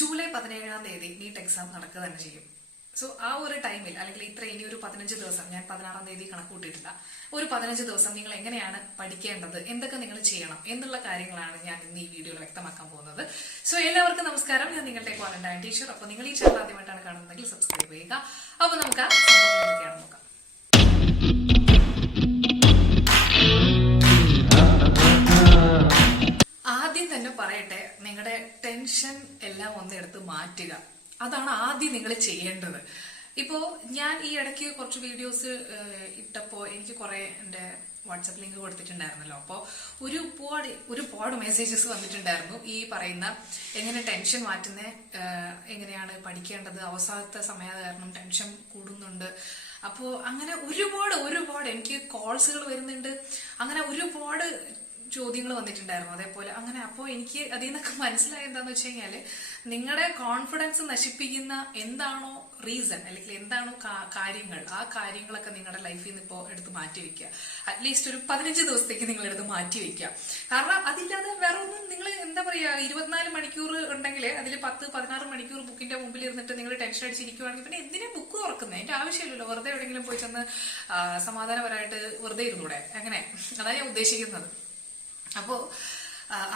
July 17 NEET exam നടക്കുക തന്നെ ചെയ്യും. സോ ആ ഒരു ടൈമിൽ അല്ലെങ്കിൽ ഇനി ഒരു 15 ദിവസം, ഞാൻ 16 കണക്ക് കൂട്ടിയിട്ടില്ല, ഒരു 15 ദിവസം നിങ്ങൾ എങ്ങനെയാണ് പഠിക്കേണ്ടത്, എന്തൊക്കെ നിങ്ങൾ ചെയ്യണം എന്നുള്ള കാര്യങ്ങളാണ് ഞാൻ ഇന്ന് ഈ വീഡിയോയിൽ വ്യക്തമാക്കാൻ പോകുന്നത്. സോ എല്ലാവർക്കും നമസ്കാരം, ഞാൻ നിങ്ങളുടെ ക്വാറന്റൈൻ ടീച്ചർ. അപ്പോൾ നിങ്ങൾ ഈ ചാനൽ ആദ്യമായിട്ടാണ് കാണുന്നതെങ്കിൽ സബ്സ്ക്രൈബ് ചെയ്യുക. അപ്പോൾ നമുക്ക് ആ സംഭവങ്ങളിലേക്കാണ് നോക്കാം. ആദ്യം തന്നെ പറയട്ടെ, നിങ്ങളുടെ ടെൻഷൻ എല്ലാം ഒന്നെടുത്ത് മാറ്റുക. അതാണ് ആദ്യം നിങ്ങൾ ചെയ്യേണ്ടത്. ഇപ്പോ ഞാൻ ഈ ഇടയ്ക്ക് കുറച്ച് വീഡിയോസ് ഇട്ടപ്പോ എനിക്ക് കുറെ എന്റെ വാട്സപ്പ് ലിങ്ക് കൊടുത്തിട്ടുണ്ടായിരുന്നല്ലോ. അപ്പോൾ ഒരുപാട് മെസ്സേജസ് വന്നിട്ടുണ്ടായിരുന്നു. ഈ പറയുന്ന എങ്ങനെ ടെൻഷൻ മാറ്റുന്ന, എങ്ങനെയാണ് പഠിക്കേണ്ടത്, അവസാനത്തെ സമയം കാരണം ടെൻഷൻ കൂടുന്നുണ്ട്. അപ്പോൾ അങ്ങനെ ഒരുപാട് എനിക്ക് കോൾസുകൾ വരുന്നുണ്ട്. അങ്ങനെ ഒരുപാട് ചോദ്യങ്ങൾ വന്നിട്ടുണ്ടായിരുന്നു. അതേപോലെ അങ്ങനെ അപ്പോൾ എനിക്ക് അതിൽ നിന്നൊക്കെ മനസ്സിലായത് എന്താന്ന് വെച്ച് കഴിഞ്ഞാല്, നിങ്ങളുടെ കോൺഫിഡൻസ് നശിപ്പിക്കുന്ന എന്താണോ റീസൺ അല്ലെങ്കിൽ എന്താണോ കാര്യങ്ങൾ, ആ കാര്യങ്ങളൊക്കെ നിങ്ങളുടെ ലൈഫിൽ നിന്ന് ഇപ്പോൾ എടുത്ത് മാറ്റി വെക്കുക. അറ്റ്ലീസ്റ്റ് ഒരു 15 ദിവസത്തേക്ക് നിങ്ങൾ എടുത്ത് മാറ്റി വെക്കുക. കാരണം അതില്ലാതെ വേറെ ഒന്നും, നിങ്ങൾ എന്താ പറയാ, 24 മണിക്കൂർ ഉണ്ടെങ്കിൽ അതിൽ 10-16 മണിക്കൂർ ബുക്കിന്റെ മുമ്പിൽ ഇരുന്നിട്ട് നിങ്ങൾ ടെൻഷൻ അടിച്ചിരിക്കുവാണെങ്കിൽ പിന്നെ എന്തിനാ ബുക്ക് തുറക്കുന്നത്? അതിന്റെ ആവശ്യമില്ലല്ലോ. വെറുതെ എവിടെയെങ്കിലും പോയി ചെന്ന് സമാധാനപരമായിട്ട് വെറുതെ ഇരുന്നൂടെ? അങ്ങനെ അതാണ് ഞാൻ ഉദ്ദേശിക്കുന്നത്. അപ്പോ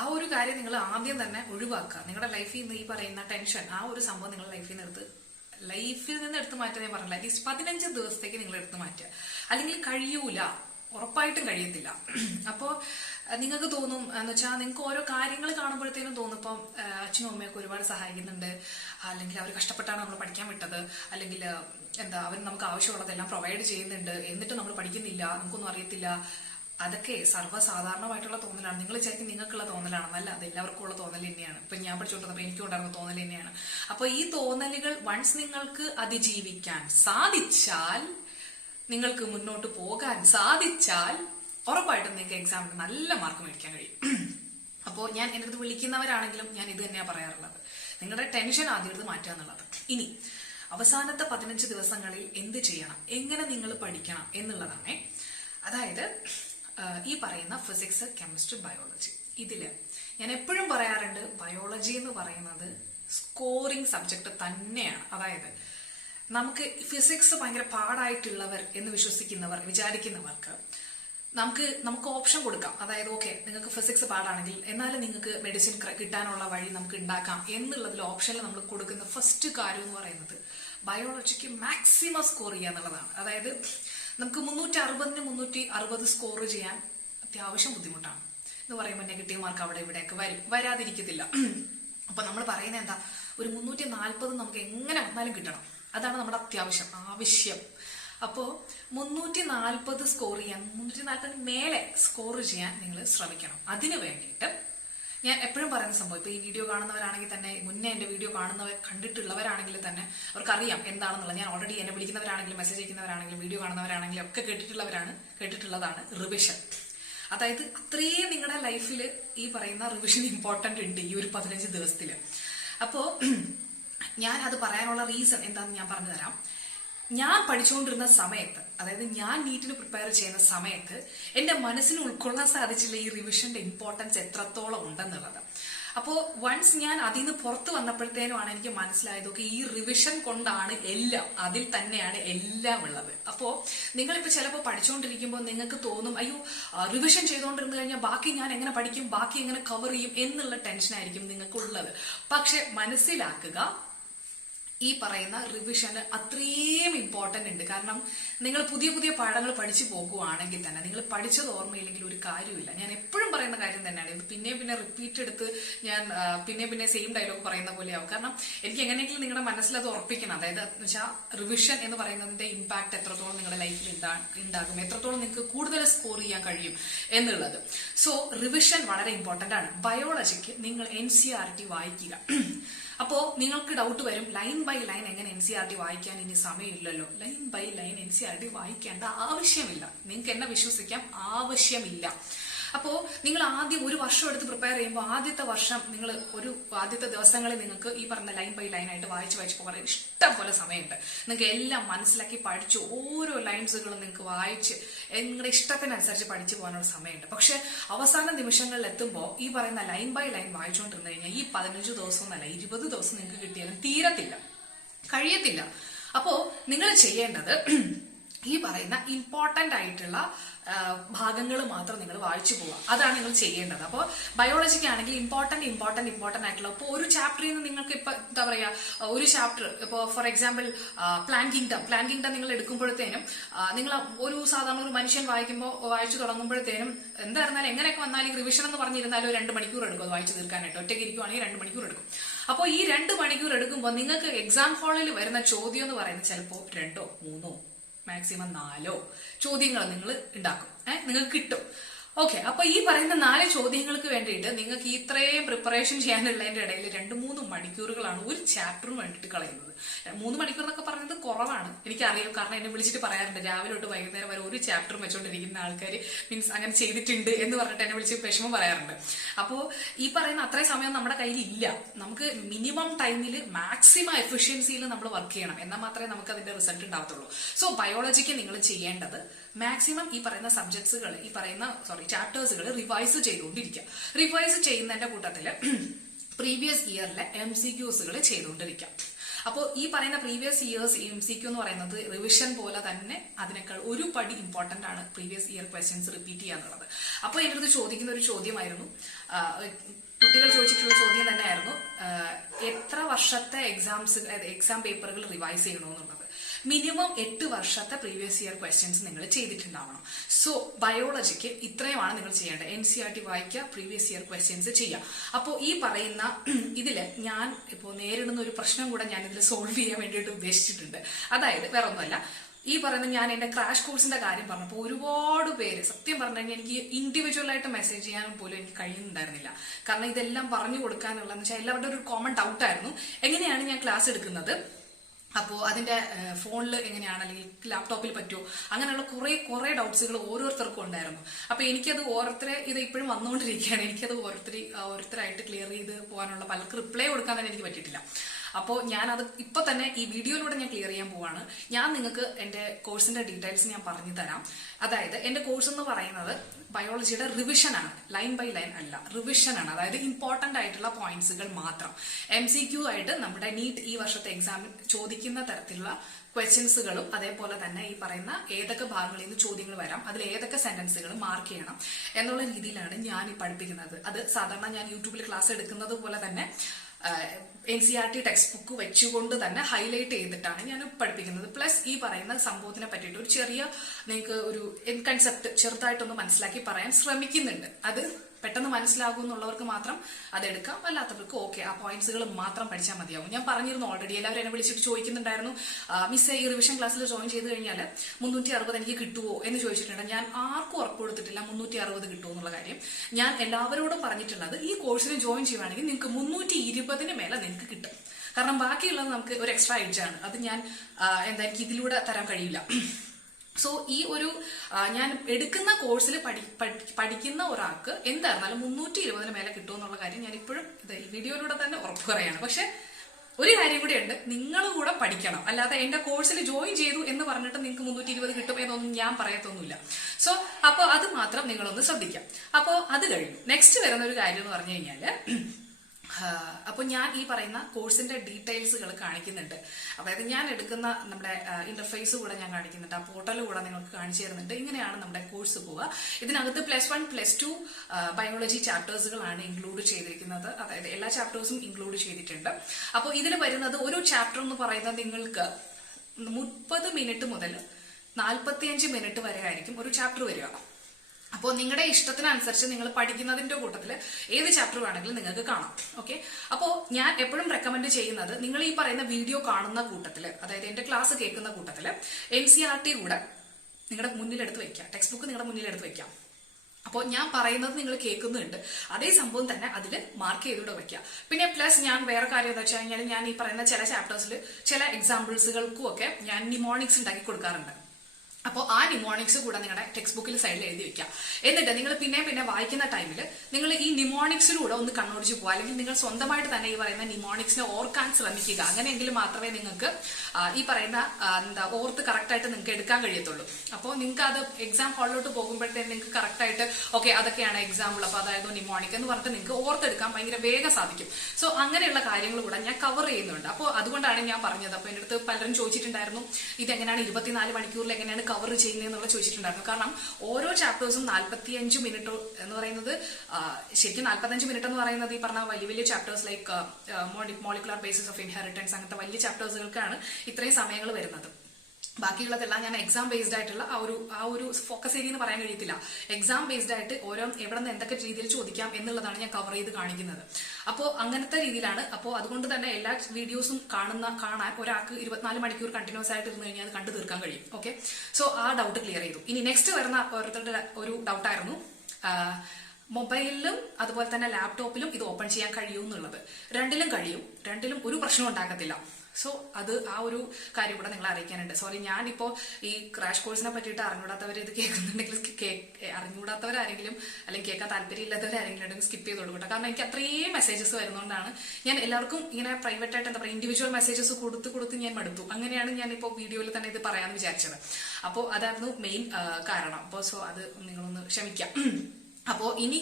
ആ ഒരു കാര്യം നിങ്ങൾ ആദ്യം തന്നെ ഒഴിവാക്കുക. നിങ്ങളുടെ ലൈഫിൽ നിന്ന് ഈ പറയുന്ന ടെൻഷൻ, ആ ഒരു സംഭവം നിങ്ങളുടെ ലൈഫിൽ നിന്ന് എടുത്ത് മാറ്റാൻ ഞാൻ പറഞ്ഞില്ല. അറ്റ്ലീസ്റ്റ് 15 ദിവസത്തേക്ക് നിങ്ങൾ എടുത്ത് മാറ്റുക. അല്ലെങ്കിൽ കഴിയൂല, ഉറപ്പായിട്ടും കഴിയത്തില്ല. അപ്പോൾ നിങ്ങൾക്ക് തോന്നും എന്ന് വെച്ചാൽ, നിങ്ങൾക്ക് ഓരോ കാര്യങ്ങൾ കാണുമ്പോഴത്തേനും തോന്നും ഇപ്പം അച്ഛനും അമ്മയൊക്കെ ഒരുപാട് സഹായിക്കുന്നുണ്ട്, അല്ലെങ്കിൽ അവർ കഷ്ടപ്പെട്ടാണ് നമ്മൾ പഠിക്കാൻ വിട്ടത്, അല്ലെങ്കിൽ അവർ നമുക്ക് ആവശ്യമുള്ളതെല്ലാം പ്രൊവൈഡ് ചെയ്യുന്നുണ്ട്, എന്നിട്ട് നമ്മൾ പഠിക്കുന്നില്ല, നമുക്കൊന്നും അറിയത്തില്ല. അതൊക്കെ സർവ്വസാധാരണമായിട്ടുള്ള തോന്നലാണ്. നിങ്ങൾ വിചാരിക്കും നിങ്ങൾക്കുള്ള തോന്നലാണെന്നല്ല, അത് എല്ലാവർക്കും ഉള്ള തോന്നൽ തന്നെയാണ്. ഇപ്പൊ ഞാൻ പഠിച്ചുകൊണ്ടിരുന്നപ്പോൾ എനിക്കും ഉണ്ടായിരുന്ന തോന്നൽ തന്നെയാണ്. അപ്പൊ ഈ തോന്നലുകൾ വൺസ് നിങ്ങൾക്ക് അതിജീവിക്കാൻ സാധിച്ചാൽ, നിങ്ങൾക്ക് മുന്നോട്ട് പോകാൻ സാധിച്ചാൽ, ഉറപ്പായിട്ടും നിങ്ങൾക്ക് എക്സാമിന് നല്ല മാർക്ക് മേടിക്കാൻ കഴിയും. അപ്പോൾ ഞാൻ എൻ്റെ അടുത്ത് വിളിക്കുന്നവരാണെങ്കിലും ഞാൻ ഇത് തന്നെയാണ് പറയാറുള്ളത്, നിങ്ങളുടെ ടെൻഷൻ ആദ്യം എടുത്ത് മാറ്റുക എന്നുള്ളത്. ഇനി അവസാനത്തെ 15 ദിവസങ്ങളിൽ എന്ത് ചെയ്യണം, എങ്ങനെ നിങ്ങൾ പഠിക്കണം എന്നുള്ളതാണ്. അതായത് ഈ പറയുന്ന ഫിസിക്സ്, കെമിസ്ട്രി, ബയോളജി, ഇതില് ഞാൻ എപ്പോഴും പറയാറുണ്ട്, ബയോളജി എന്ന് പറയുന്നത് സ്കോറിംഗ് സബ്ജക്ട് തന്നെയാണ്. അതായത് നമുക്ക് ഫിസിക്സ് ഭയങ്കര പാടായിട്ടുള്ളവർ എന്ന് വിചാരിക്കുന്നവർക്ക് നമുക്ക് ഓപ്ഷൻ കൊടുക്കാം. അതായത് ഓക്കെ, നിങ്ങൾക്ക് ഫിസിക്സ് പാടാണെങ്കിൽ എന്നാലും നിങ്ങൾക്ക് മെഡിസിൻ കിട്ടാനുള്ള വഴി നമുക്ക് ഉണ്ടാക്കാം എന്നുള്ളതിൽ ഓപ്ഷനിൽ നമ്മൾ കൊടുക്കുന്ന ഫസ്റ്റ് കാര്യം എന്ന് പറയുന്നത് ബയോളജിക്ക് മാക്സിമം സ്കോർ ചെയ്യുക എന്നുള്ളതാണ്. അതായത് നമുക്ക് 360 സ്കോർ ചെയ്യാൻ അത്യാവശ്യം ബുദ്ധിമുട്ടാണ് എന്ന് പറയുമ്പോൾ നെഗറ്റീവ് മാർക്ക് അവിടെ ഇവിടെയൊക്കെ വരാതിരിക്കത്തില്ല. അപ്പൊ നമ്മൾ പറയുന്നത് എന്താ, ഒരു 340 നമുക്ക് എങ്ങനെ വന്നാലും കിട്ടണം, അതാണ് നമ്മുടെ ആവശ്യം. അപ്പോ 340 സ്കോർ ചെയ്യാൻ, 340 മേലെ സ്കോർ ചെയ്യാൻ നിങ്ങൾ ശ്രമിക്കണം. അതിനു വേണ്ടിയിട്ട് ഞാൻ എപ്പോഴും പറയുന്ന സംഭവം, ഇപ്പൊ ഈ വീഡിയോ കാണുന്നവരാണെങ്കിൽ തന്നെ, മുന്നേ എന്റെ വീഡിയോ കണ്ടിട്ടുള്ളവരാണെങ്കിൽ തന്നെ അവർക്കറിയാം എന്താണെന്നുള്ളത്. ഞാൻ ഓൾറെഡി എന്നെ വിളിക്കുന്നവരാണെങ്കിലും മെസ്സേജ് അയക്കുന്നവരാണെങ്കിലും വീഡിയോ കാണുന്നവരാണെങ്കിലും ഒക്കെ കേട്ടിട്ടുള്ളതാണ് റിവിഷൻ. അതായത് അത്രയും നിങ്ങളുടെ ലൈഫിൽ ഈ പറയുന്ന റിവിഷൻ ഇമ്പോർട്ടന്റ് ഉണ്ട് ഈ ഒരു 15 ദിവസത്തില്. അപ്പോ ഞാൻ അത് പറയാനുള്ള റീസൺ എന്താണെന്ന് ഞാൻ പറഞ്ഞു തരാം. ഞാൻ പഠിച്ചുകൊണ്ടിരുന്ന സമയത്ത്, അതായത് ഞാൻ നീറ്റിന് പ്രിപ്പയർ ചെയ്യുന്ന സമയത്ത് എന്റെ മനസ്സിന് ഉൾക്കൊള്ളാൻ സാധിച്ചില്ല ഈ റിവിഷന്റെ ഇമ്പോർട്ടൻസ് എത്രത്തോളം ഉണ്ടെന്നുള്ളത്. അപ്പോ വൺസ് ഞാൻ അതിൽ നിന്ന് പുറത്തു വന്നപ്പോഴത്തേനുമാണ് എനിക്ക് മനസ്സിലായത്, ഈ റിവിഷൻ കൊണ്ടാണ് എല്ലാം, അതിൽ തന്നെയാണ് എല്ലാം ഉള്ളത്. അപ്പോ നിങ്ങളിപ്പോ ചിലപ്പോൾ പഠിച്ചുകൊണ്ടിരിക്കുമ്പോൾ നിങ്ങൾക്ക് തോന്നും, അയ്യോ റിവിഷൻ ചെയ്തുകൊണ്ടിരുന്നു കഴിഞ്ഞാൽ ബാക്കി ഞാൻ എങ്ങനെ പഠിക്കും, ബാക്കി എങ്ങനെ കവർ ചെയ്യും എന്നുള്ള ടെൻഷനായിരിക്കും നിങ്ങൾക്കുള്ളത്. പക്ഷെ മനസ്സിലാക്കുക, ഈ പറയുന്ന റിവിഷന് അത്രയും ഇമ്പോർട്ടന്റ് ഉണ്ട്. കാരണം നിങ്ങൾ പുതിയ പാഠങ്ങൾ പഠിച്ചു പോകുവാണെങ്കിൽ തന്നെ നിങ്ങൾ പഠിച്ചത് ഓർമ്മയില്ലെങ്കിൽ ഒരു കാര്യമില്ല. ഞാൻ എപ്പോഴും പറയുന്ന കാര്യം തന്നെയാണ് ഇത്. പിന്നെ റിപ്പീറ്റ് എടുത്ത് ഞാൻ പിന്നെ സെയിം ഡയലോഗ് പറയുന്ന പോലെയാവും. കാരണം എനിക്ക് എങ്ങനെയെങ്കിലും നിങ്ങളുടെ മനസ്സിൽ അത് ഉറപ്പിക്കണം. അതായത് വെച്ചാൽ റിവിഷൻ എന്ന് പറയുന്നതിന്റെ ഇമ്പാക്ട് എത്രത്തോളം നിങ്ങളുടെ ലൈഫിൽ ഉണ്ടാകും, എത്രത്തോളം നിങ്ങൾക്ക് കൂടുതൽ സ്കോർ ചെയ്യാൻ കഴിയും എന്നുള്ളത്. സോ റിവിഷൻ വളരെ ഇമ്പോർട്ടന്റ് ആണ്. ബയോളജിക്ക് നിങ്ങൾ NCERT വായിക്കുക. അപ്പോ നിങ്ങൾക്ക് ഡൗട്ട് വരും, ലൈൻ ബൈ ലൈൻ എങ്ങനെ NCERT വായിക്കാൻ ഇനി സമയമില്ലല്ലോ. ലൈൻ ബൈ ലൈൻ NCERT വായിക്കേണ്ട ആവശ്യമില്ല. നിങ്ങൾക്ക് എന്നെ വിശ്വസിക്കാം, ആവശ്യമില്ല. അപ്പോൾ നിങ്ങൾ ആദ്യം ഒരു വർഷം എടുത്ത് പ്രിപ്പയർ ചെയ്യുമ്പോൾ ആദ്യത്തെ വർഷം നിങ്ങൾ ആദ്യത്തെ ദിവസങ്ങളിൽ നിങ്ങൾക്ക് ഈ പറഞ്ഞ ലൈൻ ബൈ ലൈൻ ആയിട്ട് വായിച്ച് പോകാൻ ഇഷ്ടം പോലെ സമയമുണ്ട്. നിങ്ങൾക്ക് എല്ലാം മനസ്സിലാക്കി പഠിച്ചു ഓരോ ലൈൻസുകളും നിങ്ങൾക്ക് വായിച്ച് നിങ്ങളുടെ ഇഷ്ടത്തിനനുസരിച്ച് പഠിച്ചു പോകാനുള്ള സമയമുണ്ട്. പക്ഷെ അവസാന നിമിഷങ്ങളിൽ എത്തുമ്പോൾ ഈ പറയുന്ന ലൈൻ ബൈ ലൈൻ വായിച്ചുകൊണ്ടിരുന്നു കഴിഞ്ഞാൽ ഈ 15 ദിവസം എന്നല്ല 20 ദിവസം നിങ്ങൾക്ക് കിട്ടിയാലും തീരത്തില്ല, കഴിയത്തില്ല. അപ്പോ നിങ്ങൾ ചെയ്യേണ്ടത് ഈ പറയുന്ന ഇമ്പോർട്ടന്റ് ആയിട്ടുള്ള ഭാഗങ്ങൾ മാത്രം നിങ്ങൾ വായിച്ചു പോവുക. അതാണ് നിങ്ങൾ ചെയ്യേണ്ടത്. അപ്പോൾ ബയോളജിക്ക് ആണെങ്കിൽ ഇമ്പോർട്ടന്റ് ആയിട്ടുള്ള ഇപ്പോൾ ഒരു ചാപ്റ്ററിൽ നിന്ന് നിങ്ങൾക്ക് ഇപ്പൊ എന്താ പറയാ ഒരു ചാപ്റ്റർ ഇപ്പോൾ ഫോർ എക്സാമ്പിൾ പ്ലാൻ കിങ്ഡം നിങ്ങൾ എടുക്കുമ്പോഴത്തേനും നിങ്ങൾ ഒരു സാധാരണ ഒരു മനുഷ്യൻ വായിച്ചു തുടങ്ങുമ്പോഴത്തേനും എന്തായിരുന്നാലും എങ്ങനെയൊക്കെ വന്നാലും റിവിഷൻ എന്ന് പറഞ്ഞിരുന്നാലും 2 മണിക്കൂർ എടുക്കും അത് വായിച്ചു തീർക്കാനായിട്ട്. ഒറ്റയ്ക്ക് ഇരിക്കുവാണെങ്കിൽ 2 മണിക്കൂർ എടുക്കും. അപ്പോൾ ഈ 2 മണിക്കൂർ എടുക്കുമ്പോൾ നിങ്ങൾക്ക് എക്സാം ഹാളിൽ വരുന്ന ചോദ്യം എന്ന് പറയുന്നത് ചിലപ്പോൾ 2 3 മാക്സിമം 4 ചോദ്യങ്ങൾ നിങ്ങൾ ഉണ്ടാക്കും, നിങ്ങൾക്ക് കിട്ടും. ഓക്കെ, അപ്പൊ ഈ പറയുന്ന 4 ചോദ്യങ്ങൾക്ക് വേണ്ടിയിട്ട് നിങ്ങൾക്ക് ഇത്രയും പ്രിപ്പറേഷൻ ചെയ്യാനുള്ളതിന്റെ ഇടയിൽ 2-3 മണിക്കൂറുകളാണ് ഒരു ചാപ്റ്ററിന് വേണ്ടിയിട്ട് കളയുന്നത്. 3 മണിക്കൂർ എന്നൊക്കെ പറഞ്ഞത് കുറവാണ്, എനിക്കറിയാം. കാരണം എന്നെ വിളിച്ചിട്ട് പറയാറുണ്ട് രാവിലെ തൊട്ട് വൈകുന്നേരം വരെ ഒരു ചാപ്റ്ററും വെച്ചോണ്ടിരിക്കുന്ന ആൾക്കാർ മീൻസ് അങ്ങനെ ചെയ്തിട്ടുണ്ട് എന്ന് പറഞ്ഞിട്ട് എന്നെ വിളിച്ച് വിഷമം പറയാറുണ്ട്. അപ്പോൾ ഈ പറയുന്ന അത്രയും സമയം നമ്മുടെ കയ്യിൽ ഇല്ല. നമുക്ക് മിനിമം ടൈമിൽ മാക്സിമം എഫിഷ്യൻസിയിൽ നമ്മൾ വർക്ക് ചെയ്യണം, എന്നാൽ മാത്രമേ നമുക്ക് അതിന്റെ റിസൾട്ട് ഉണ്ടാവത്തുള്ളൂ. സോ ബയോളജിക്ക് നിങ്ങൾ ചെയ്യേണ്ടത് മാക്സിമം ഈ പറയുന്ന സബ്ജക്ട്സുകൾ ഈ പറയുന്ന ചാപ്റ്റേഴ്സുകൾ റിവൈസ് ചെയ്തുകൊണ്ടിരിക്കുക. റിവൈസ് ചെയ്യുന്നതിന്റെ കൂട്ടത്തില് പ്രീവിയസ് ഇയറിലെ MCQസുകൾ ചെയ്തുകൊണ്ടിരിക്കാം. അപ്പോൾ ഈ പറയുന്ന പ്രീവിയസ് ഇയേഴ്സ് MCQ എന്ന് പറയുന്നത് റിവിഷൻ പോലെ തന്നെ അതിനേക്കാൾ ഒരു പടി ഇമ്പോർട്ടന്റ് ആണ് പ്രീവിയസ് ഇയർ ക്വസ്റ്റ്യൻസ് റിപ്പീറ്റ് ചെയ്യാന്നുള്ളത്. അപ്പോൾ എൻ്റെ അടുത്ത് ചോദിക്കുന്ന ഒരു ചോദ്യമായിരുന്നു, കുട്ടികൾ ചോദിച്ചിട്ടുള്ള ചോദ്യം തന്നെയായിരുന്നു, എത്ര വർഷത്തെ എക്സാം പേപ്പറുകൾ റിവൈസ് ചെയ്യണമെന്നുള്ളത്. മിനിമം 8 വർഷത്തെ പ്രീവിയസ് ഇയർ ക്വസ്റ്റ്യൻസ് നിങ്ങൾ ചെയ്തിട്ടുണ്ടാവണം. സോ ബയോളജിക്ക് ഇത്രയുമാണ് നിങ്ങൾ ചെയ്യേണ്ടത്. NCERT വായിക്കുക, പ്രീവിയസ് ഇയർ ക്വസ്റ്റ്യൻസ് ചെയ്യുക. അപ്പോൾ ഈ പറയുന്ന ഇതില് ഞാൻ ഇപ്പോൾ നേരിടുന്ന ഒരു പ്രശ്നം കൂടെ ഞാൻ ഇതിൽ സോൾവ് ചെയ്യാൻ വേണ്ടിയിട്ട് ഉദ്ദേശിച്ചിട്ടുണ്ട്. അതായത് വേറെ ഒന്നുമല്ല, ഈ പറയുന്ന ഞാൻ എന്റെ ക്രാഷ് കോഴ്സിന്റെ കാര്യം പറഞ്ഞപ്പോൾ ഒരുപാട് പേര് സത്യം പറഞ്ഞു കഴിഞ്ഞാൽ എനിക്ക് ഇൻഡിവിജ്വൽ ആയിട്ട് മെസ്സേജ് ചെയ്യാനും പോലും എനിക്ക് കഴിയുന്നുണ്ടായിരുന്നില്ല. കാരണം ഇതെല്ലാം പറഞ്ഞു കൊടുക്കാനുള്ളതെന്ന് വെച്ചാൽ എല്ലാവരുടെ ഒരു കോമൺ ഡൗട്ട് ആയിരുന്നു, എങ്ങനെയാണ് ഞാൻ ക്ലാസ് എടുക്കുന്നത്, അപ്പോൾ അതിന്റെ ഫോണിൽ എങ്ങനെയാണ് അല്ലെങ്കിൽ ലാപ്ടോപ്പിൽ പറ്റുമോ, അങ്ങനെയുള്ള കുറെ ഡൗട്ട്സുകൾ ഓരോരുത്തർക്കും ഉണ്ടായിരുന്നു. അപ്പൊ എനിക്കത് ഓരോരുത്തരെ ഇത് ഇപ്പോഴും വന്നുകൊണ്ടിരിക്കുകയാണ്. എനിക്കത് ഓരോരുത്തരായിട്ട് ക്ലിയർ ചെയ്ത് പോകാനുള്ള പലർക്ക് റിപ്ലൈ കൊടുക്കാൻ തന്നെ എനിക്ക് പറ്റിയിട്ടില്ല. അപ്പോൾ ഞാനത് ഇപ്പൊ തന്നെ ഈ വീഡിയോയിലൂടെ ഞാൻ ക്ലിയർ ചെയ്യാൻ പോവാണ്. ഞാൻ നിങ്ങൾക്ക് എന്റെ കോഴ്സിന്റെ ഡീറ്റെയിൽസ് ഞാൻ പറഞ്ഞു തരാം. അതായത് എന്റെ കോഴ്സ് എന്ന് പറയുന്നത് ബയോളജിയുടെ റിവിഷൻ ആണ്, ലൈൻ ബൈ ലൈൻ അല്ല, റിവിഷൻ ആണ്. അതായത് ഇമ്പോർട്ടന്റ് ആയിട്ടുള്ള പോയിന്റ്സുകൾ മാത്രം MCQ ആയിട്ട് നമ്മുടെ NEET ഈ വർഷത്തെ എക്സാമിൽ ചോദിക്കുന്ന തരത്തിലുള്ള ക്വസ്റ്റ്യൻസുകളും അതേപോലെ തന്നെ ഈ പറയുന്ന ഏതൊക്കെ ഭാഗങ്ങളിൽ നിന്ന് ചോദ്യങ്ങൾ വരാം, അതിൽ ഏതൊക്കെ സെന്റൻസുകൾ മാർക്ക് ചെയ്യണം എന്നുള്ള രീതിയിലാണ് ഞാൻ ഈ പഠിപ്പിക്കുന്നത്. അത് സാധാരണ ഞാൻ യൂട്യൂബിൽ ക്ലാസ് എടുക്കുന്നത് പോലെ തന്നെ NCERT ടെക്സ്റ്റ് ബുക്ക് വെച്ചുകൊണ്ട് തന്നെ ഹൈലൈറ്റ് ചെയ്തിട്ടാണ് ഞാൻ പഠിപ്പിക്കുന്നത്. പ്ലസ് ഈ പറയുന്ന സംഭവത്തിനെ പറ്റിയിട്ട് ഒരു ചെറിയ നിങ്ങൾക്ക് ഒരു കൺസെപ്റ്റ് ചെറുതായിട്ടൊന്ന് മനസ്സിലാക്കി പറയാൻ ശ്രമിക്കുന്നുണ്ട്. അത് പെട്ടെന്ന് മനസ്സിലാകും എന്നുള്ളവർക്ക് മാത്രം അതെടുക്കാം, അല്ലാത്തവർക്ക് ഓക്കെ ആ പോയിന്റ്സുകൾ മാത്രം പഠിച്ചാൽ മതിയാവും. ഞാൻ പറഞ്ഞിരുന്നു ഓൾറെഡി, എല്ലാവരും എന്നെ വിളിച്ചിട്ട് ചോദിക്കുന്നുണ്ടായിരുന്നു, മിസ് ഈ റിവിഷൻ ക്ലാസ്സിൽ ജോയിൻ ചെയ്ത് കഴിഞ്ഞാൽ 360 എനിക്ക് കിട്ടുമോ എന്ന് ചോദിച്ചിട്ടുണ്ട്. ഞാൻ ആർക്കും ഉറപ്പ് കൊടുത്തിട്ടില്ല 360 കിട്ടുമോ എന്നുള്ള കാര്യം. ഞാൻ എല്ലാവരോടും പറഞ്ഞിട്ടുള്ളത് ഈ കോഴ്സിന് ജോയിൻ ചെയ്യുവാണെങ്കിൽ നിങ്ങൾക്ക് 320 മേലെ നിങ്ങൾക്ക് കിട്ടും. കാരണം ബാക്കിയുള്ളത് നമുക്ക് ഒരു എക്സ്ട്രാ എഡ്ജ് ആണ്, അത് ഞാൻ എനിക്ക് ഇതിലൂടെ തരാൻ കഴിയില്ല. സോ ഈ ഒരു ഞാൻ എടുക്കുന്ന കോഴ്സിൽ പഠിക്കുന്ന ഒരാൾക്ക് എന്തായിരുന്നാലും 320 മേലെ കിട്ടുമെന്നുള്ള കാര്യം ഞാൻ ഇപ്പോഴും ഈ വീഡിയോയിലൂടെ തന്നെ ഉറപ്പ് പറയാണ്. പക്ഷെ ഒരു കാര്യം കൂടി ഉണ്ട്, നിങ്ങൾ കൂടെ പഠിക്കണം. അല്ലാതെ എന്റെ കോഴ്സിൽ ജോയിൻ ചെയ്തു എന്ന് പറഞ്ഞിട്ട് നിങ്ങൾക്ക് 320 കിട്ടും എന്നൊന്നും ഞാൻ പറയത്തൊന്നുമില്ല. സോ അപ്പോൾ അത് മാത്രം നിങ്ങളൊന്ന് ശ്രദ്ധിക്കാം. അപ്പോൾ അത് കഴിഞ്ഞു നെക്സ്റ്റ് വരുന്ന ഒരു കാര്യം എന്ന് പറഞ്ഞു കഴിഞ്ഞാല്, അപ്പോൾ ഞാൻ ഈ പറയുന്ന കോഴ്സിന്റെ ഡീറ്റെയിൽസുകൾ കാണിക്കുന്നുണ്ട്. അതായത് ഞാൻ എടുക്കുന്ന നമ്മുടെ ഇന്റർഫേസ് കൂടെ ഞാൻ കാണിക്കുന്നുണ്ട്, ആ പോർട്ടൽ കൂടെ നിങ്ങൾക്ക് കാണിച്ചു തരുന്നുണ്ട്. ഇങ്ങനെയാണ് നമ്മുടെ കോഴ്സ് പോവുക. ഇതിനകത്ത് +1 +2 ബയോളജി ചാപ്റ്റേഴ്സുകളാണ് ഇൻക്ലൂഡ് ചെയ്തിരിക്കുന്നത്. അതായത് എല്ലാ ചാപ്റ്റേഴ്സും ഇൻക്ലൂഡ് ചെയ്തിട്ടുണ്ട്. അപ്പോൾ ഇതിൽ വരുന്നത് ഒരു ചാപ്റ്റർ എന്ന് പറയുന്നത് നിങ്ങൾക്ക് 30 മിനിറ്റ് മുതൽ 45 മിനിറ്റ് വരെ ആയിരിക്കും ഒരു ചാപ്റ്റർ വരിക. അപ്പോൾ നിങ്ങളുടെ ഇഷ്ടത്തിനനുസരിച്ച് നിങ്ങൾ പഠിക്കുന്നതിന്റെ കൂട്ടത്തിൽ ഏത് ചാപ്റ്റർ വേണമെങ്കിലും നിങ്ങൾക്ക് കാണാം. ഓക്കെ, അപ്പോൾ ഞാൻ എപ്പോഴും റെക്കമെൻഡ് ചെയ്യുന്നത് നിങ്ങൾ ഈ പറയുന്ന വീഡിയോ കാണുന്ന കൂട്ടത്തിൽ, അതായത് എന്റെ ക്ലാസ് കേൾക്കുന്ന കൂട്ടത്തിൽ NCERT കൂടെ നിങ്ങളുടെ മുന്നിലെടുത്ത് വെക്കാം, ടെക്സ്റ്റ് ബുക്ക് നിങ്ങളുടെ മുന്നിലെടുത്ത് വെക്കാം. അപ്പോൾ ഞാൻ പറയുന്നത് നിങ്ങൾ കേൾക്കുന്നുണ്ട്, അതേ സംഭവം തന്നെ അതിൽ മാർക്ക് ചെയ്തുകൂടെ വെക്കുക. പിന്നെ പ്ലസ് ഞാൻ വേറെ കാര്യം എന്താ വെച്ച് കഴിഞ്ഞാൽ, ഞാൻ ഈ പറയുന്ന ചില ചാപ്റ്റേഴ്സിൽ ചില എക്സാമ്പിൾസുകൾക്കും ഒക്കെ ഞാൻ നിമോണിക്സ് ഉണ്ടാക്കി കൊടുക്കാറുണ്ട്. അപ്പോൾ ആ നിമോണിക്സ് കൂടെ നിങ്ങളുടെ ടെക്സ്റ്റ് ബുക്കിൽ സൈഡിൽ എഴുതി വെക്കുക. എന്നിട്ട് നിങ്ങൾ പിന്നെ വായിക്കുന്ന ടൈമിൽ നിങ്ങൾ ഈ നിമോണിക്സിലൂടെ ഒന്ന് കണ്ണോടിച്ച് പോകുക, അല്ലെങ്കിൽ നിങ്ങൾ സ്വന്തമായിട്ട് തന്നെ ഈ പറയുന്ന നിമോണിക്സിനെ ഓർക്കാൻ ശ്രമിക്കുക. അങ്ങനെയെങ്കിൽ മാത്രമേ നിങ്ങൾക്ക് ഈ പറയുന്ന ഓർത്ത് കറക്റ്റായിട്ട് നിങ്ങൾക്ക് എടുക്കാൻ കഴിയത്തുള്ളൂ. അപ്പോൾ നിങ്ങൾക്ക് അത് എക്സാം ഹാളിലോട്ട് പോകുമ്പോഴത്തേക്ക് നിങ്ങൾക്ക് കറക്റ്റായിട്ട് ഓക്കെ അതൊക്കെയാണ് എക്സാമ്പിൾ, അപ്പോൾ അതായത് നിമോണിക് എന്ന് പറഞ്ഞിട്ട് നിങ്ങൾക്ക് ഓർത്തെടുക്കാൻ ഭയങ്കര വേഗം സാധിക്കും. സോ അങ്ങനെയുള്ള കാര്യങ്ങൾ കൂടെ ഞാൻ കവർ ചെയ്യുന്നുണ്ട്. അപ്പോൾ അതുകൊണ്ടാണ് ഞാൻ പറഞ്ഞത്. അപ്പോൾ എൻ്റെ അടുത്ത് പലരും ചോദിച്ചിട്ടുണ്ടായിരുന്നു ഇതെങ്ങനെയാണ് 24 മണിക്കൂറിൽ എങ്ങനെയാണ് കവർ ചെയ്യുന്നതെന്നുള്ള ചോദിച്ചിട്ടുണ്ടായിരുന്നു. കാരണം ഓരോ ചാപ്റ്റേഴ്സും 45 മിനിറ്റ് എന്ന് പറയുന്നത് ശരിക്കും 45 മിനിറ്റ് എന്ന് പറയുന്നത് ഈ പറഞ്ഞ വലിയ chapters like molecular basis of inheritance അങ്ങനത്തെ വലിയ ചാപ്റ്റേഴ്സുകൾക്കാണ് ഇത്രയും സമയങ്ങൾ വരുന്നത്. ബാക്കിയുള്ളതെല്ലാം ഞാൻ എക്സാം ബേസ്ഡ് ആയിട്ടുള്ള ആ ഒരു ഫോക്കസ് ഏരിയ എന്ന് പറയാൻ കഴിയത്തില്ല. എക്സാം ബേസ്ഡ് ആയിട്ട് ഓരോ എവിടെ നിന്ന് എന്തൊക്കെ രീതിയിൽ ചോദിക്കാം എന്നുള്ളതാണ് ഞാൻ കവർ ചെയ്ത് കാണിക്കുന്നത്. അപ്പോൾ അങ്ങനത്തെ രീതിയിലാണ്. അപ്പോൾ അതുകൊണ്ട് തന്നെ എല്ലാ വീഡിയോസും കാണാൻ ഒരാൾക്ക് 24 മണിക്കൂർ കണ്ടിന്യൂസ് ആയിട്ട് ഇരുന്ന് കഴിഞ്ഞാൽ അത് കണ്ടു തീർക്കാൻ കഴിയും. ഓക്കെ, സോ ആ ഡൗട്ട് ക്ലിയർ ചെയ്തു. ഇനി നെക്സ്റ്റ് വരുന്ന ഓരോരുത്തരുടെ ഒരു ഡൗട്ടായിരുന്നു മൊബൈലിലും അതുപോലെ തന്നെ ലാപ്ടോപ്പിലും ഇത് ഓപ്പൺ ചെയ്യാൻ കഴിയുമെന്നുള്ളത്. രണ്ടിലും കഴിയും, രണ്ടിലും ഒരു പ്രശ്നം ഉണ്ടാകത്തില്ല. സോ അത് ആ ഒരു കാര്യം കൂടെ നിങ്ങളെ അറിയിക്കാനുണ്ട്. സോറി, ഞാനിപ്പോ ഈ ക്രാഷ് കോഴ്സിനെ പറ്റിയിട്ട് അറിഞ്ഞൂടാത്തവർ ഇത് കേൾക്കുന്നുണ്ടെങ്കിൽ അറിഞ്ഞൂടാത്തവരാരെങ്കിലും അല്ലെങ്കിൽ കേൾക്കാൻ താല്പര്യമില്ലാത്തവരാരെങ്കിലും ഉണ്ടെങ്കിൽ സ്കിപ്പ് ചെയ്ത് കൊടുക്കട്ടെ. കാരണം എനിക്ക് അത്രയും മെസ്സേജസ് വരുന്നതുകൊണ്ടാണ് ഞാൻ എല്ലാവർക്കും ഇങ്ങനെ പ്രൈവറ്റ് ആയിട്ട് എന്താ പറയുക ഇൻഡിവിജ്വൽ മെസ്സേജസ് കൊടുത്ത് ഞാൻ മടുത്തു. അങ്ങനെയാണ് ഞാൻ ഇപ്പോൾ വീഡിയോയിൽ തന്നെ ഇത് പറയാമെന്ന് വിചാരിച്ചത്. അപ്പോൾ അതായിരുന്നു മെയിൻ കാരണം. അപ്പോൾ സോ അത് നിങ്ങളൊന്ന് ക്ഷമിക്കാം. അപ്പോൾ ഇനി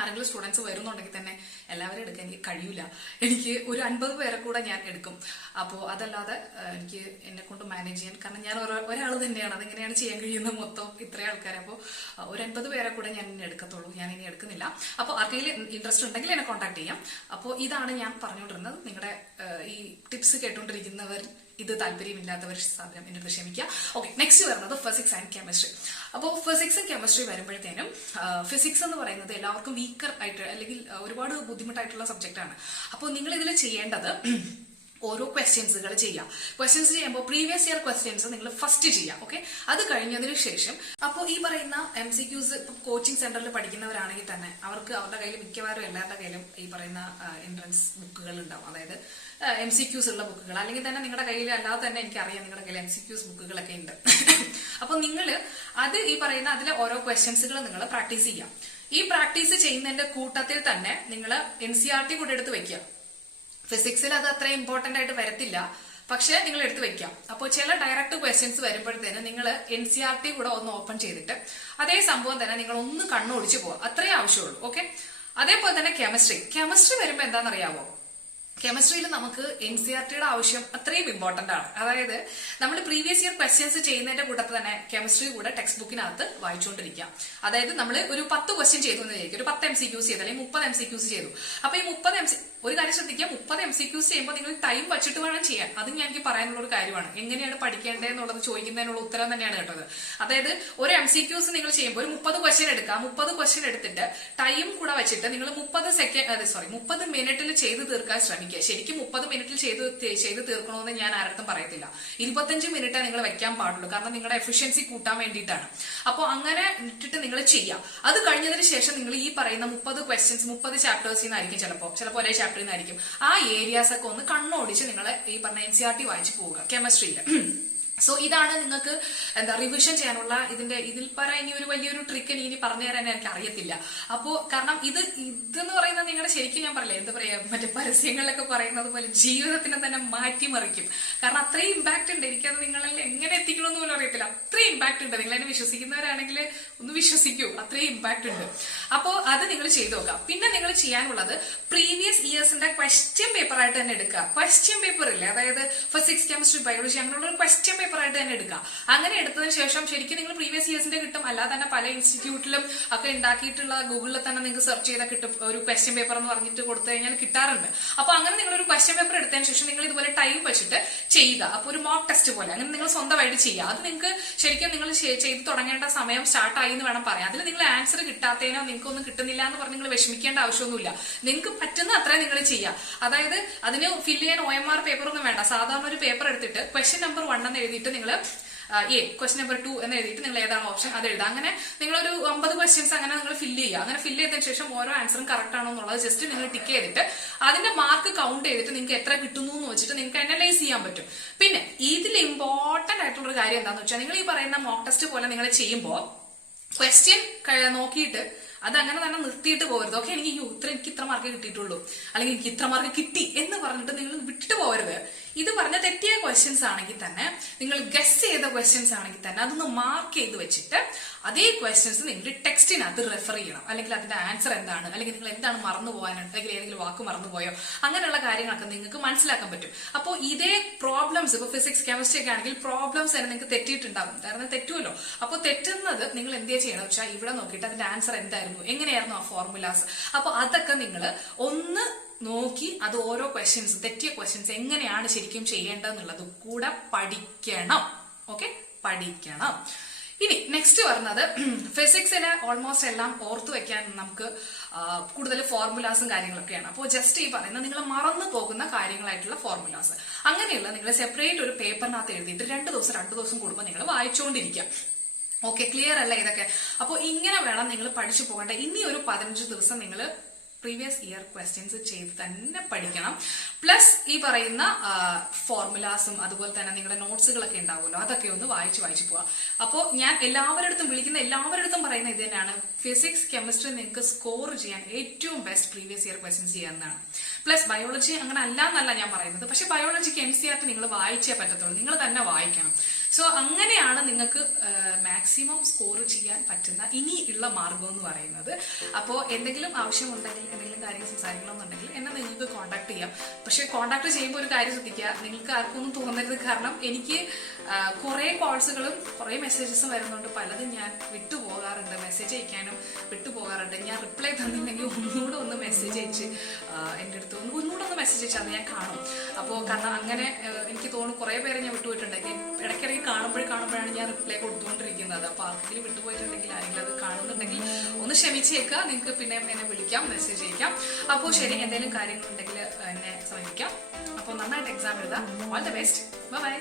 ആരെങ്കിലും സ്റ്റുഡൻസ് വരുന്നുണ്ടെങ്കിൽ തന്നെ എല്ലാവരും എടുക്കാൻ എനിക്ക് കഴിയില്ല. എനിക്ക് ഒരു 50 പേരെ കൂടെ ഞാൻ എടുക്കും. അപ്പോൾ അതല്ലാതെ എനിക്ക് എന്നെ കൊണ്ട് മാനേജ് ചെയ്യാൻ, കാരണം ഞാൻ ഒരാൾ തന്നെയാണ്, അതെങ്ങനെയാണ് ചെയ്യാൻ കഴിയുന്നത് മൊത്തം ഇത്രയും ആൾക്കാരെ. അപ്പോൾ ഒരു 50 പേരെ കൂടെ ഞാൻ ഇനി എടുക്കത്തുള്ളൂ, ഞാൻ ഇനി എടുക്കുന്നില്ല. അപ്പോൾ ആർക്കെങ്കിലും ഇൻട്രസ്റ്റ് ഉണ്ടെങ്കിൽ എന്നെ കോൺടാക്ട് ചെയ്യാം. അപ്പോൾ ഇതാണ് ഞാൻ പറഞ്ഞുകൊണ്ടിരുന്നത്. നിങ്ങളുടെ ഈ ടിപ്സ് കേട്ടുകൊണ്ടിരിക്കുന്നവർ ഇത് താല്പര്യമില്ലാത്തവർ സാധനം എന്നോട് ക്ഷമിക്കുക. ഓക്കെ, നെക്സ്റ്റ് വരുന്നത് ഫിസിക്സ് ആൻഡ് കെമിസ്ട്രി. അപ്പോൾ ഫിസിക്സും കെമിസ്ട്രി വരുമ്പോഴത്തേനും ഫിസിക്സ് എന്ന് പറയുന്നത് എല്ലാവർക്കും വീക്കർ ആയിട്ട് അല്ലെങ്കിൽ ഒരുപാട് ബുദ്ധിമുട്ടായിട്ടുള്ള സബ്ജക്റ്റ് ആണ്. അപ്പോൾ നിങ്ങൾ ഇതിൽ ചെയ്യേണ്ടത് ഓരോ ക്വസ്റ്റ്യൻസുകൾ ചെയ്യാം. ക്വസ്റ്റ്യൻസ് ചെയ്യുമ്പോൾ പ്രീവിയസ് ഇയർ ക്വസ്റ്റ്യൻസ് നിങ്ങൾ ഫസ്റ്റ് ചെയ്യാം. ഓക്കെ, അത് കഴിഞ്ഞതിന് ശേഷം അപ്പോൾ ഈ പറയുന്ന MCQs കോച്ചിങ് സെന്ററിൽ പഠിക്കുന്നവരാണെങ്കിൽ തന്നെ അവരുടെ കയ്യിൽ മിക്കവാറും എല്ലാവരുടെ കയ്യിലും ഈ പറയുന്ന എൻട്രൻസ് ബുക്കുകൾ ഉണ്ടാവും. അതായത് MCQs ഉള്ള ബുക്കുകൾ, അല്ലെങ്കിൽ തന്നെ നിങ്ങളുടെ കയ്യിൽ അല്ലാതെ തന്നെ എനിക്കറിയാം നിങ്ങളുടെ കയ്യിൽ MCQs ബുക്കുകളൊക്കെ ഉണ്ട്. അപ്പൊ നിങ്ങൾ അത് ഈ പറയുന്ന അതിലെ ഓരോ ക്വസ്റ്റ്യൻസുകൾ നിങ്ങൾ പ്രാക്ടീസ് ചെയ്യാം. ഈ പ്രാക്ടീസ് ചെയ്യുന്നതിന്റെ കൂട്ടത്തിൽ തന്നെ നിങ്ങൾ NCERT കൂടെ എടുത്ത് വെക്കുക. ഫിസിക്സിൽ അത് അത്ര ഇമ്പോർട്ടന്റ് ആയിട്ട് വരത്തില്ല, പക്ഷെ നിങ്ങൾ എടുത്ത് വെക്കാം. അപ്പോൾ ചില ഡയറക്റ്റ് ക്വസ്റ്റ്യൻസ് വരുമ്പോഴത്തേന് നിങ്ങൾ NCERT കൂടെ ഒന്ന് ഓപ്പൺ ചെയ്തിട്ട് അതേ സംഭവം തന്നെ നിങ്ങൾ ഒന്ന് കണ്ണോടിച്ച് പോവാം. അത്രേ ആവശ്യമുള്ളൂ. ഓക്കെ, അതേപോലെ തന്നെ കെമിസ്ട്രി വരുമ്പോൾ എന്താണെന്നറിയാവോ, കെമിസ്ട്രിയിൽ നമുക്ക് NCERTയുടെ ആവശ്യം അത്രയും ഇമ്പോർട്ടന്റ് ആണ്. അതായത് നമ്മൾ പ്രീവിയസ് ഇയർ ക്വസ്റ്റ്യൻസ് ചെയ്യുന്നതിന്റെ കൂട്ടത്തിൽ തന്നെ കെമിസ്ട്രി കൂടെ ടെക്സ്റ്റ് ബുക്കിനകത്ത് വായിച്ചുകൊണ്ടിരിക്കുക. അതായത് നമ്മൾ ഒരു 10 ക്വസ്റ്റ്യൻ ചെയ്തു എന്ന് വിചാരിക്കും, ഒരു 10 MCQs ചെയ്തു അല്ലെങ്കിൽ 30 MCQs ചെയ്തു. അപ്പൊ ഈ 30 ഒരു കാര്യം ശ്രദ്ധിക്കുക, 30 MCQs ചെയ്യുമ്പോൾ നിങ്ങൾ ടൈം വച്ചിട്ട് വേണം ചെയ്യാൻ. അതും ഞാൻ എനിക്ക് പറയാനുള്ള ഒരു കാര്യമാണ്. എങ്ങനെയാണ് പഠിക്കേണ്ടതെന്നുള്ളത് ചോദിക്കുന്നതിനുള്ള ഉത്തരം തന്നെയാണ് കേട്ടത്. അതായത് ഒരു MCQs നിങ്ങൾ ചെയ്യുമ്പോൾ ഒരു 30 ക്വസ്റ്റ്യൻ എടുക്കാം. 30 ക്വസ്റ്റ്യൻ എടുത്തിട്ട് ടൈം കൂടെ വെച്ചിട്ട് നിങ്ങൾ 30 മിനിറ്റിൽ ചെയ്ത് തീർക്കാൻ ശ്രമിക്കുക. ശരിക്കും 30 മിനിറ്റിൽ ചെയ്ത് തീർക്കണമെന്ന് ഞാൻ ആരുടെ പറയത്തില്ല. 25 മിനിറ്റേ നിങ്ങൾ വെക്കാൻ പാടുള്ളൂ. കാരണം നിങ്ങളുടെ എഫിഷ്യൻസി കൂട്ടാൻ വേണ്ടിയിട്ടാണ്. അപ്പോൾ അങ്ങനെ ഇട്ടിട്ട് നിങ്ങൾ ചെയ്യാം. അത് കഴിഞ്ഞതിന് ശേഷം നിങ്ങൾ ഈ പറയുന്ന 30 ക്വസ്റ്റ്യൻസ് 30 ചാപ്റ്റേഴ്സിൽ നിന്നായിരിക്കും, ചിലപ്പോൾ ഒരേ ചാപ്റ്ററിൽ നിന്നായിരിക്കും. ആ ഏരിയാസ് ഒക്കെ ഒന്ന് കണ്ണോടിച്ച് നിങ്ങൾ ഈ പറഞ്ഞ NCERT വായിച്ചു പോവുക കെമിസ്ട്രിയിൽ. സോ ഇതാണ് നിങ്ങൾക്ക് റിവിഷൻ ചെയ്യാനുള്ള ഇതിൽ ഇനി ഒരു വലിയൊരു ട്രിക്ക് ഇനി പറഞ്ഞു തരാൻ എനിക്ക് അറിയത്തില്ല. അപ്പോ കാരണം ഇതെന്ന് പറയുന്നത് നിങ്ങളുടെ ശരിക്കും ഞാൻ പറയില്ല, എന്താ പറയാ, മറ്റേ പരസ്യങ്ങളിലൊക്കെ പറയുന്നത് പോലെ ജീവിതത്തിനെ തന്നെ മാറ്റിമറിക്കും. കാരണം അത്രയും ഇമ്പാക്ട് ഉണ്ട്. എനിക്കത് നിങ്ങളിൽ എങ്ങനെ എത്തിക്കണമെന്ന് പോലും അറിയത്തില്ല. അത്രയും ഇമ്പാക്ട് ഉണ്ട്. നിങ്ങൾ എന്നെ വിശ്വസിക്കുന്നവരാണെങ്കിൽ ഒന്ന് വിശ്വസിക്കൂ, അത്രയും ഇമ്പാക്ട് ഉണ്ട്. അപ്പോ അത് നിങ്ങൾ ചെയ്തു നോക്കാം. പിന്നെ നിങ്ങൾ ചെയ്യാനുള്ളത് പ്രീവിയസ് ഇയേഴ്സിന്റെ ക്വസ്റ്റ്യൻ പേപ്പർ ആയിട്ട് തന്നെ എടുക്കുക. ക്വസ്റ്റ്യൻ പേപ്പർ ഇല്ലേ, അതായത് ഫിസിക്സ് കെമിസ്ട്രി ബയോളജി അങ്ങനെയുള്ള ഒരു ക്വസ്റ്റ്യൻ പേപ്പർ ആയിട്ട് തന്നെ എടുക്കുക. അങ്ങനെ എടുത്തതിന് ശേഷം ശരിക്കും നിങ്ങൾ പ്രീവിയസ് ഇയേഴ്സിന്റെ കിട്ടും. അല്ലാതെ തന്നെ പല ഇൻസ്റ്റിറ്റ്യൂട്ടിലും ഒക്കെ ഉണ്ടാക്കിയിട്ടുള്ള ഗൂഗിളിൽ തന്നെ നിങ്ങൾക്ക് സെർച്ച് ചെയ്താൽ കിട്ടും. ഒരു ക്വസ്റ്റ്യൻ പേപ്പർ എന്ന് പറഞ്ഞിട്ട് കൊടുത്തു കഴിഞ്ഞാൽ കിട്ടാറുണ്ട്. അപ്പൊ അങ്ങനെ നിങ്ങൾ ഒരു ക്വസ്റ്റ്യൻ പേപ്പർ എടുത്തതിന് ശേഷം നിങ്ങൾ ഇതുപോലെ ടൈം വെച്ചിട്ട് ചെയ്യുക. അപ്പൊ ഒരു മോക്ക് ടെസ്റ്റ് പോലെ അങ്ങനെ നിങ്ങൾ സ്വന്തമായിട്ട് ചെയ്യുക. അത് നിങ്ങൾക്ക് ശരിക്കും നിങ്ങൾ ചെയ്ത് തുടങ്ങേണ്ട സമയം സ്റ്റാർട്ടായി എന്ന് വേണം പറയാം. അതിൽ നിങ്ങൾ ആൻസർ കിട്ടാത്തതിനോ നിങ്ങൾക്ക് ഒന്നും കിട്ടുന്നില്ല എന്ന് പറഞ്ഞ് നിങ്ങൾ വിഷമിക്കേണ്ട ആവശ്യമൊന്നുമില്ല. നിങ്ങൾക്ക് പറ്റുന്ന അത്രയും നിങ്ങൾ ചെയ്യുക. അതായത് അതിന് ഫില്ല് ചെയ്യാൻ OMR പേപ്പർ ഒന്നും വേണ്ട. സാധാരണ ഒരു പേപ്പർ എടുത്തിട്ട് ക്വസ്റ്റ്യൻ നമ്പർ 1 എന്ന് എഴുതിയിട്ട് നിങ്ങൾ ക്വസ്റ്റ്യൻ നമ്പർ 2 എന്ന് എഴുതിയിട്ട് നിങ്ങൾ ഏതാണ് ഓപ്ഷൻ അത് എഴുതുക. അങ്ങനെ നിങ്ങളൊരു 50 ക്വസ്റ്റ്യൻസ് അങ്ങനെ നിങ്ങൾ ഫില്ല് ചെയ്യുക. അങ്ങനെ ഫില്ല് ചെയ്തതിനു ശേഷം ഓരോ ആൻസറും കറക്റ്റ് ആണോ എന്നുള്ളത് ജസ്റ്റ് നിങ്ങൾ ടിക്ക് ചെയ്തിട്ട് അതിന്റെ മാർക്ക് കൗണ്ട് ചെയ്തിട്ട് നിങ്ങൾക്ക് എത്ര കിട്ടുന്നു എന്ന് വെച്ചിട്ട് നിങ്ങൾക്ക് അനലൈസ് ചെയ്യാൻ പറ്റും. പിന്നെ ഇതിൽ ഇമ്പോർട്ടന്റ് ആയിട്ടുള്ള ഒരു കാര്യം എന്താണെന്ന് വെച്ചാൽ, നിങ്ങൾ ഈ പറയുന്ന മോക്ക് ടെസ്റ്റ് പോലെ നിങ്ങൾ ചെയ്യുമ്പോൾ ക്വസ്റ്റ്യൻ നോക്കിയിട്ട് അത് അങ്ങനെ തന്നെ നിർത്തിയിട്ട് പോകരുത്. ഓക്കെ, എനിക്ക് ഇത്ര മാർക്ക് കിട്ടിയിട്ടുള്ളൂ, അല്ലെങ്കിൽ എനിക്ക് ഇത്ര മാർക്ക് കിട്ടി എന്ന് പറഞ്ഞിട്ട് നിങ്ങൾ വിട്ടിട്ട് പോകരുത്. ഇത് പറഞ്ഞ തെറ്റിയ ക്വസ്റ്റ്യൻസ് ആണെങ്കിൽ തന്നെ, നിങ്ങൾ ഗസ് ചെയ്ത ക്വസ്റ്റ്യൻസ് ആണെങ്കിൽ തന്നെ അതൊന്ന് മാർക്ക് ചെയ്ത് വെച്ചിട്ട് അതേ ക്വസ്റ്റ്യൻസ് നിങ്ങൾ ടെക്സ്റ്റിനകത്ത് റെഫർ ചെയ്യണം. അല്ലെങ്കിൽ അതിന്റെ ആൻസർ എന്താണ്, അല്ലെങ്കിൽ നിങ്ങൾ എന്താണ് മറന്നു പോകാനുണ്ട്, അല്ലെങ്കിൽ ഏതെങ്കിലും വാക്ക് മറന്നുപോയോ, അങ്ങനെയുള്ള കാര്യങ്ങളൊക്കെ നിങ്ങൾക്ക് മനസ്സിലാക്കാൻ പറ്റും. അപ്പോൾ ഇതേ പ്രോബ്ലംസ്, ഇപ്പൊ ഫിസിക്സ് കെമിസ്ട്രി ഒക്കെ ആണെങ്കിൽ പ്രോബ്ലംസ് തന്നെ നിങ്ങൾക്ക് തെറ്റിയിട്ടുണ്ടാകും, കാരണം തെറ്റുമല്ലോ. അപ്പോൾ തെറ്റുന്നത് നിങ്ങൾ എന്തേ ചെയ്യണം വെച്ചാൽ ഇവിടെ നോക്കിയിട്ട് അതിന്റെ ആൻസർ എന്തായിരുന്നു, എങ്ങനെയായിരുന്നു ആ ഫോർമുലാസ്, അപ്പൊ അതൊക്കെ നിങ്ങൾ ഒന്ന് നോക്കി അത് ഓരോ ക്വസ്റ്റ്യൻസ്, തെറ്റിയ ക്വസ്റ്റ്യൻസ് എങ്ങനെയാണ് ശരിക്കും ചെയ്യേണ്ടതെന്നുള്ളത് കൂടെ പഠിക്കണം. ഓക്കെ, പഠിക്കണം. ഇനി നെക്സ്റ്റ് വരുന്നത് ഫിസിക്സിന് ഓൾമോസ്റ്റ് എല്ലാം ഓർത്തു വെക്കാൻ നമുക്ക് കൂടുതൽ ഫോർമുലാസും കാര്യങ്ങളൊക്കെയാണ്. അപ്പോൾ ജസ്റ്റ് ഈ പറയുന്ന നിങ്ങൾ മറന്നു പോകുന്ന കാര്യങ്ങളായിട്ടുള്ള ഫോർമുലാസ്, അങ്ങനെയുള്ള നിങ്ങൾ സെപ്പറേറ്റ് ഒരു പേപ്പറിനകത്ത് എഴുതിയിട്ട് 2 ദിവസം കൂടുമ്പോൾ നിങ്ങൾ വായിച്ചുകൊണ്ടിരിക്കുക. ഓക്കെ, ക്ലിയർ അല്ല ഇതൊക്കെ? അപ്പോൾ ഇങ്ങനെ വേണം നിങ്ങൾ പഠിച്ചു പോകേണ്ട. ഇനി ഒരു 15 ദിവസം നിങ്ങൾ പ്രീവിയസ് ഇയർ ക്വസ്റ്റ്യൻസ് ചെയ്ത് തന്നെ പഠിക്കണം. പ്ലസ് ഈ പറയുന്ന ഫോർമുലാസും അതുപോലെ തന്നെ നിങ്ങളുടെ നോട്ട്സുകളൊക്കെ ഉണ്ടാവുമല്ലോ, അതൊക്കെ ഒന്ന് വായിച്ച് പോവാം. അപ്പോൾ ഞാൻ വിളിക്കുന്ന എല്ലാവരുടെ പറയുന്ന ഇത് തന്നെയാണ്, ഫിസിക്സ് കെമിസ്ട്രി നിങ്ങൾക്ക് സ്കോർ ചെയ്യാൻ ഏറ്റവും ബെസ്റ്റ് പ്രീവിയസ് ഇയർ ക്വസ്റ്റ്യൻസ് ചെയ്യാവുന്നതാണ്. പ്ലസ് ബയോളജി അങ്ങനെ അല്ല എന്നല്ല ഞാൻ പറയുന്നത്, പക്ഷെ ബയോളജിക്ക് NCERT നിങ്ങൾ വായിച്ചേ പറ്റത്തുള്ളൂ, നിങ്ങൾ തന്നെ വായിക്കണം. സോ അങ്ങനെയാണ് നിങ്ങൾക്ക് മാക്സിമം സ്കോർ ചെയ്യാൻ പറ്റുന്ന ഇനി ഉള്ള മാർഗം എന്ന് പറയുന്നത്. അപ്പോൾ എന്തെങ്കിലും ആവശ്യമുണ്ടെങ്കിൽ, എന്തെങ്കിലും കാര്യം സംസാരിക്കണമെന്നുണ്ടെങ്കിൽ എന്നെ നിങ്ങൾക്ക് കോൺടാക്ട് ചെയ്യാം. പക്ഷെ കോൺടാക്ട് ചെയ്യുമ്പോൾ ഒരു കാര്യം ശ്രദ്ധിക്കുക, നിങ്ങൾക്ക് ആർക്കൊന്നും തോന്നരുത്. കാരണം എനിക്ക് കുറെ കോൾസുകളും കുറെ മെസ്സേജസും വരുന്നുണ്ട്, പലതും ഞാൻ വിട്ടുപോകാറുണ്ട്, മെസ്സേജ് അയക്കാനും വിട്ടുപോകാറുണ്ട്. ഞാൻ റിപ്ലൈ തന്നില്ലെങ്കിൽ ഒന്നുകൂടെ ഒന്ന് മെസ്സേജ് അയച്ച് എൻ്റെ അടുത്ത് ഒന്നുകൂടെ ഒന്ന് മെസ്സേജ് അയച്ചാൽ അത് ഞാൻ കാണും. അപ്പോൾ കാരണം അങ്ങനെ എനിക്ക് തോന്നുന്നു കുറെ പേരെ ഞാൻ വിട്ടുപോയിട്ടുണ്ടെങ്കിൽ ഇടയ്ക്കിടയ്ക്ക് കാണുമ്പോഴാണ് ഞാൻ റിപ്ലൈ കൊടുത്തുകൊണ്ടിരിക്കുന്നത്. അപ്പോൾ ആർക്കെങ്കിലും വിട്ടുപോയിട്ടുണ്ടെങ്കിൽ, ആരെങ്കിലും അത് കാണുന്നുണ്ടെങ്കിൽ ഒന്ന് ക്ഷമിച്ചേക്കുക. നിങ്ങൾക്ക് പിന്നെ എന്നെ വിളിക്കാം, മെസ്സേജ് അയക്കാം. അപ്പോൾ ശരി, എന്തെങ്കിലും കാര്യങ്ങളുണ്ടെങ്കിൽ എന്നെ സമീപിക്കാം. അപ്പോൾ നന്നായിട്ട് എക്സാം എഴുതാം. All the best. ബൈ.